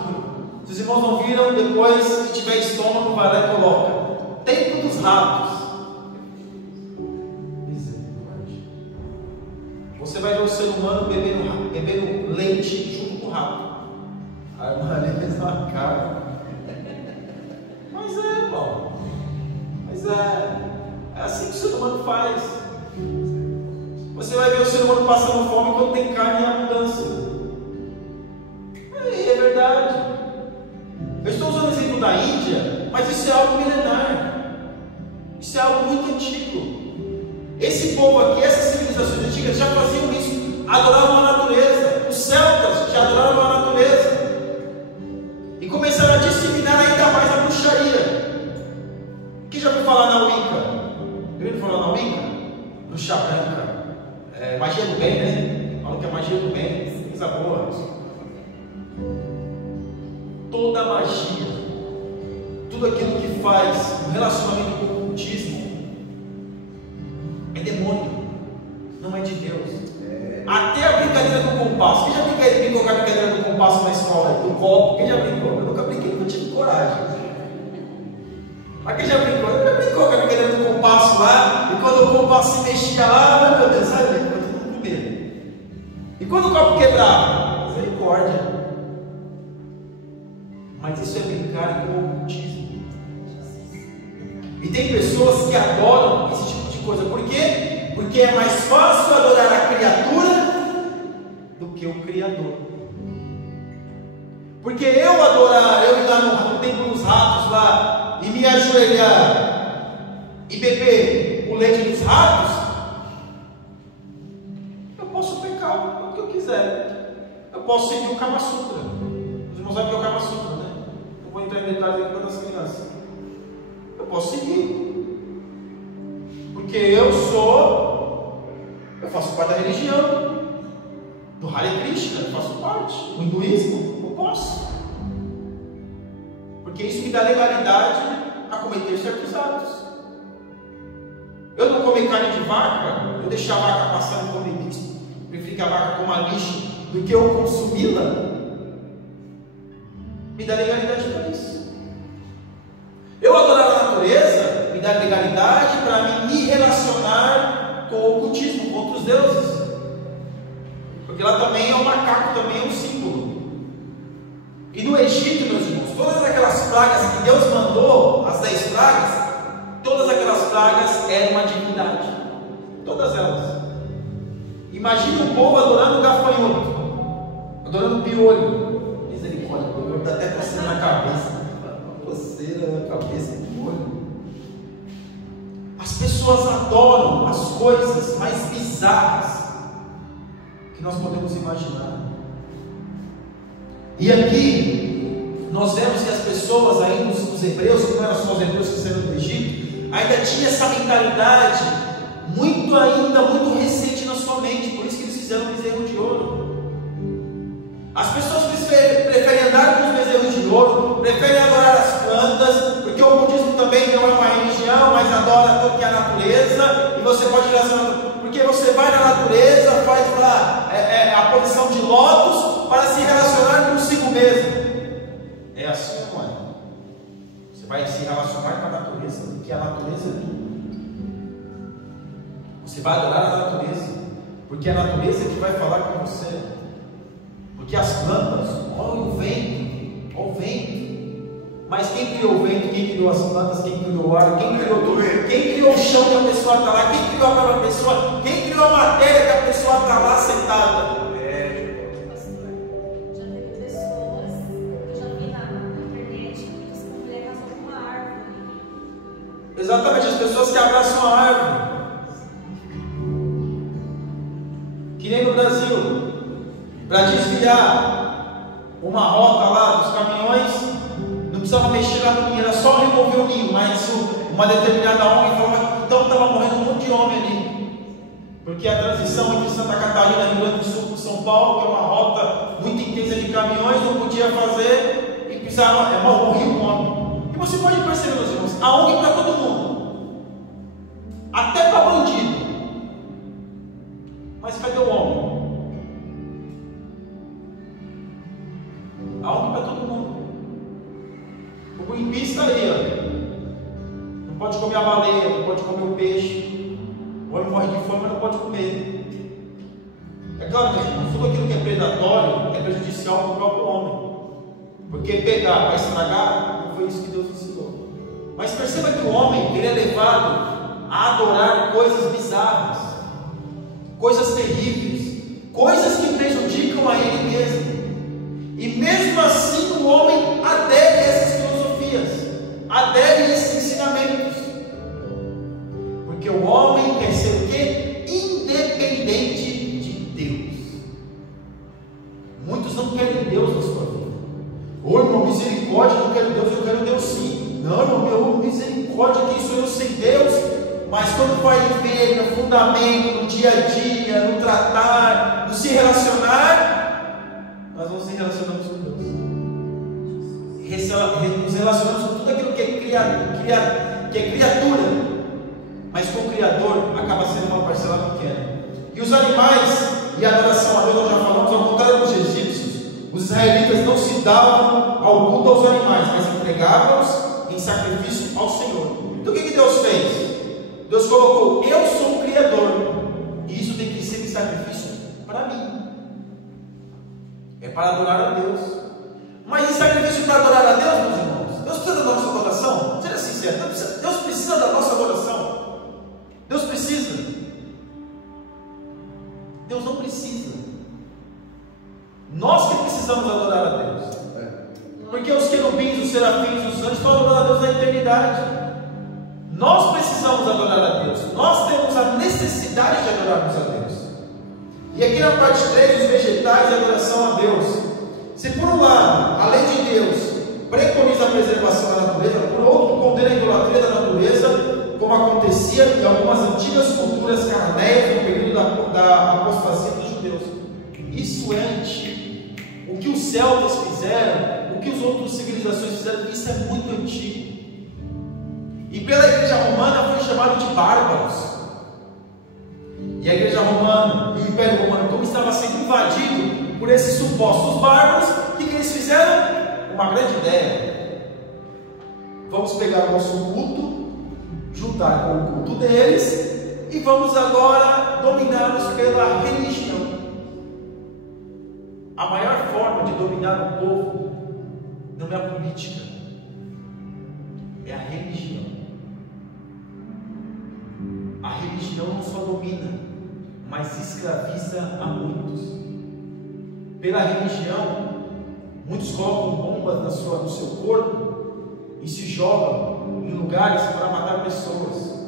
Se os irmãos não viram, depois, se tiver estômago, vai lá e coloca. Templo dos ratos. Misericórdia. Você vai ver o ser humano bebendo leite junto com o rato. A irmã ali fez uma cara. Mas é, irmão. Mas é assim que o ser humano faz. Você vai ver o ser humano passando fome quando tem carne em abundância. É verdade. Eu estou usando o exemplo da Índia, mas isso é algo milenar. Isso é algo muito antigo. Esse povo aqui, essas civilizações antigas já faziam isso. Adoravam a natureza. Os celtas já adoravam a natureza. E começaram a disseminar ainda mais a bruxaria. Quem já ouviu falar na Wicca? Eu ouvi falar na Wicca? Bruxa branca. Magia do bem, né? Falam que é magia do bem. Coisa boa. Toda magia, tudo aquilo que faz um relacionamento com o ocultismo é demônio, não é de Deus. Até a brincadeira do compasso. Quem já brincou com a brincadeira do compasso na escola? Do copo? Quem já brincou? Eu nunca brinquei, nunca tive coragem. Mas quem já brincou? Eu já brincou com a brincadeira do compasso lá, e quando o compasso se mexia lá, meu Deus, sabe? Eu todo mundo com medo. E quando o copo quebrava? Misericórdia. Mas isso é brincar com o ocultismo. E tem pessoas que adoram esse tipo de coisa. Por quê? Porque é mais fácil adorar a criatura do que o Criador. Porque eu ir lá no templo dos ratos lá e me ajoelhar e beber o leite dos ratos, eu posso pecar o que eu quiser. Eu posso seguir o Kama Sutra. Os irmãos sabem o que é o Kama Sutra, né? Não vou entrar em detalhes aqui para as crianças. Eu posso seguir. Porque eu faço parte da religião, do Hare Krishna, eu faço parte, do hinduísmo, eu posso. Porque isso me dá legalidade a cometer certos atos. Eu não comer carne de vaca, eu deixar a vaca passar no comer, prefiro que a vaca coma lixo do que eu consumi-la, me dá legalidade para isso. Eu adorar a natureza me dá legalidade para me relacionar com o ocultismo, com outros deuses. Porque lá também é um macaco, também é um símbolo. E no Egito, meus irmãos, todas aquelas pragas que Deus mandou, as 10 pragas, todas aquelas pragas eram uma divindade. Todas elas. Imagina o povo adorando o gafanhoto, adorando o piolho. Misericórdia, eu dá até coceira na cabeça. Coceira na cabeça, piolho. As pessoas adoram as coisas mais bizarras que nós podemos imaginar. E aqui nós vemos que as pessoas ainda, os hebreus, que não eram só os hebreus que saíram do Egito, ainda tinha essa mentalidade muito recente na sua mente. Por isso que eles fizeram um bezerro de ouro. As pessoas preferem andar com os bezerros de ouro, preferem adorar as plantas, porque o budismo também não é uma religião, mas adora tudo que é a natureza. E você pode relacionar, porque você vai na natureza, faz lá a posição de lótus para se relacionar consigo mesmo. É assim, não é? Você vai se relacionar com a natureza, porque a natureza é tudo. Você vai adorar a natureza, porque é a natureza que vai falar com você. Porque as plantas, olha o vento. Mas quem criou o vento, quem criou as plantas, quem criou o ar, quem criou tudo, quem criou o chão que a pessoa está lá, quem criou a própria pessoa, quem criou a matéria que a pessoa está lá sentada. Já teve pessoas, eu já vi na internet, que essa mulher casou com uma árvore. Exatamente, as pessoas que abraçam a árvore. Que nem no Brasil, para desviar uma rota lá dos caminhões, não precisava mexer lá no ninho, era só remover o ninho, mas uma determinada ONG falava que então estava morrendo um monte de homem ali. Porque a transição entre Santa Catarina e Rio Grande do Sul para São Paulo, que é uma rota muito intensa de caminhões, não podia fazer e precisava, morria um homem. E você pode perceber, meus irmãos, a ONG para todo mundo, até para bandido. Mas cadê o homem? A ONG para todo mundo. O Greenpeace está aí, ó. Não pode comer a baleia, não pode comer o peixe. O homem morre de fome, mas não pode comer. É claro que tudo aquilo que é predatório é prejudicial para o próprio homem. Porque pegar para estragar não foi isso que Deus ensinou. Mas perceba que o homem ele é levado a adorar coisas bizarras, coisas terríveis, coisas que prejudicam a ele mesmo. E mesmo assim o homem adere a essas filosofias, adere a esses ensinamentos. Porque o homem quer ser o quê? Independente de Deus. Muitos não querem Deus na sua vida. Ô irmão, misericórdia, não quero Deus, eu quero Deus sim. Não, irmão, meu misericórdia, quem sou eu sem Deus? Mas quando vai ver no fundamento, no dia a dia, no tratar, no se relacionar, nós não nos relacionamos com Deus. Nos relacionamos com tudo aquilo que é criatura. Mas com o Criador acaba sendo uma parcela pequena. E os animais e a adoração a Deus, nós já falamos, ao contrário dos egípcios, os israelitas não se davam ao culto aos animais, mas entregavam-os em sacrifício ao Senhor. Então o que Deus fez? Deus colocou: eu sou o Criador, e isso tem que ser em sacrifício para mim. É para adorar a Deus. Mas em sacrifício para adorar a Deus, meus irmãos, Deus precisa da nossa adoração? Seja sincero, Deus precisa da nossa adoração. Deus precisa? Deus não precisa. Nós que precisamos adorar a Deus. Porque os querubins, os serafins, os anjos estão adorando a Deus na eternidade. Nós precisamos adorar a Deus. Nós temos a necessidade de adorarmos a Deus. E aqui na parte 3, os vegetais e a adoração a Deus. Se por um lado, a lei de Deus preconiza a preservação da natureza, por outro, condena a idolatria da natureza, como acontecia em algumas antigas culturas cananeias no período da apostasia dos judeus. Isso é antigo. O que os celtas fizeram, o que as outras civilizações fizeram, isso é muito antigo. E pela igreja romana foi chamado de bárbaros. E a igreja romana e o império romano, como estava sendo invadido por esses supostos bárbaros, o que eles fizeram? Uma grande ideia: vamos pegar o nosso culto, juntar com o culto deles, e vamos agora dominá-los pela religião. A maior forma de dominar o povo não é a política, é a religião. A religião não só domina, mas escraviza a muitos. Pela religião, muitos colocam bombas no seu corpo e se jogam em lugares para matar pessoas,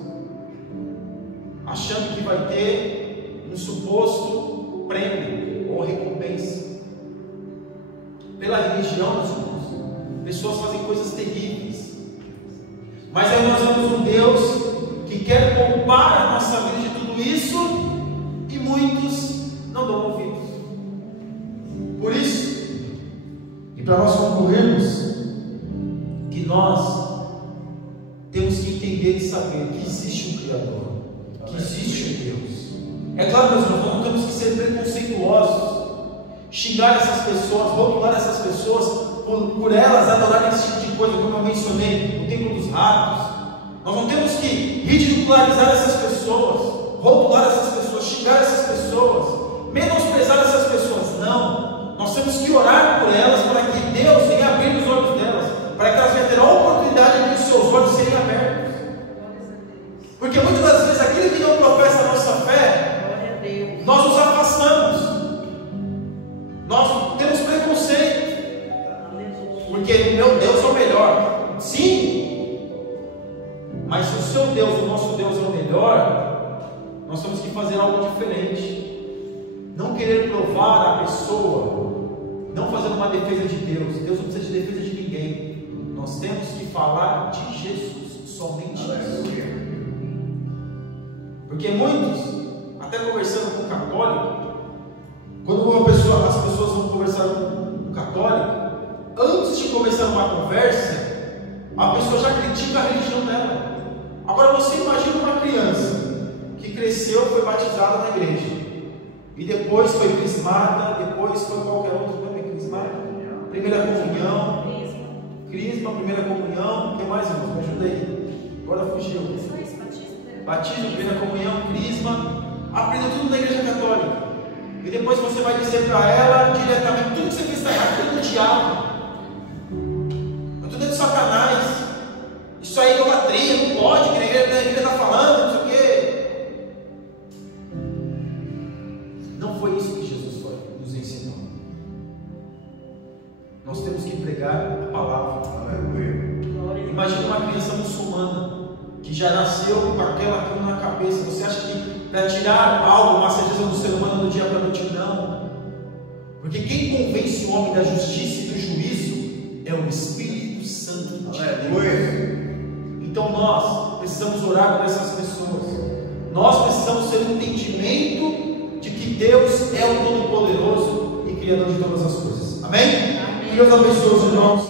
achando que vai ter um suposto prêmio ou recompensa. Pela religião, meus irmãos, pessoas fazem coisas terríveis. Mas aí nós vemos um Deus que quer poupar a nossa vida de tudo isso, e muitos não dão ouvidos. Por isso, e para nós concluirmos, que nós temos que entender e saber que existe um Criador, que existe um Deus. É claro, meus irmãos, nós não temos que ser preconceituosos, xingar essas pessoas, rotular essas pessoas, por elas adorarem esse tipo de coisa, como eu mencionei, o templo dos ratos. Nós não temos que ridicularizar essas pessoas, rotular essas pessoas, xingar essas pessoas, menosprezar essas pessoas. Não, nós temos que orar por elas, para que Deus venha abrir os olhos delas, para que elas venham ter a oportunidade de os seus olhos serem abertos. Porque muitas das vezes aquele que não professa a nossa fé, nós nos afastamos, nós temos preconceito, porque meu Deus é o melhor. Sim, mas se o seu Deus, o nosso Deus é o melhor, nós temos que fazer algo diferente. Não querer provar a pessoa, não fazer uma defesa de Deus. Deus não precisa de defesa de ninguém. Nós temos que falar de Jesus, somente isso. Porque muitos, até conversando com um católico, quando as pessoas vão conversar com um católico, antes de começar uma conversa, a pessoa já critica a religião dela. Agora você imagina uma criança que cresceu, foi batizada na igreja, e depois foi crismada, depois foi qualquer outro nome, crismada, primeira comunhão, crisma, primeira comunhão, o que mais, irmão? Me ajuda aí. Agora fugiu. Batismo, primeira comunhão, crisma, aprendeu tudo na igreja católica. E depois você vai dizer para ela diretamente: tudo que você fez está errado, tudo do diabo, tudo é de Satanás, isso aí é idolatria, não pode, que a igreja está falando, não sei o quê. Não foi isso que Jesus nos ensinou. Nós temos que pregar a palavra. Imagina uma criança muçulmana que já nasceu com aquilo na cabeça. Você acha que para tirar algo, uma certeza do ser humano do dia para a noite? Não. Porque quem convence o homem da justiça e do juízo é o Espírito Santo de Deus. Então nós precisamos orar por essas pessoas. Nós precisamos ter um entendimento de que Deus é o Todo-Poderoso e Criador de todas as coisas. Amém? Deus abençoe os irmãos.